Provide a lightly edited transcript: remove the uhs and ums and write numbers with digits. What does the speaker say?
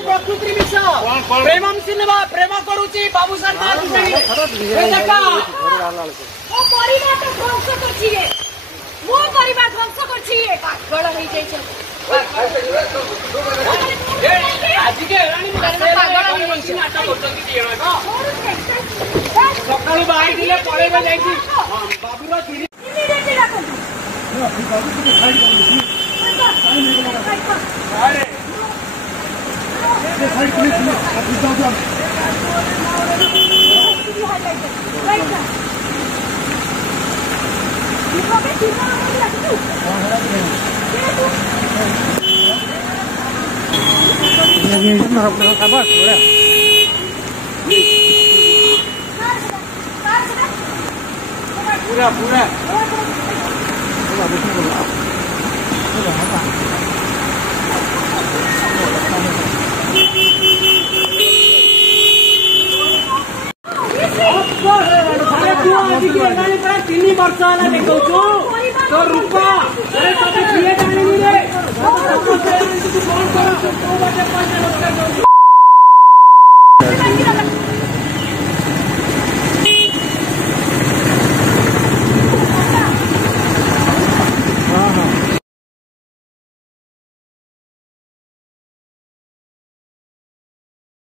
प्रकृति विष प्रेम सिनेमा प्रेम करुची बाबू सरकार सकाळू बाहर दिले पळेबा जाईची बाबूर चिड़ी पूरा पूरा तीन वर्ष देखो तो रूपा